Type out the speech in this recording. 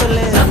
சொல்லு.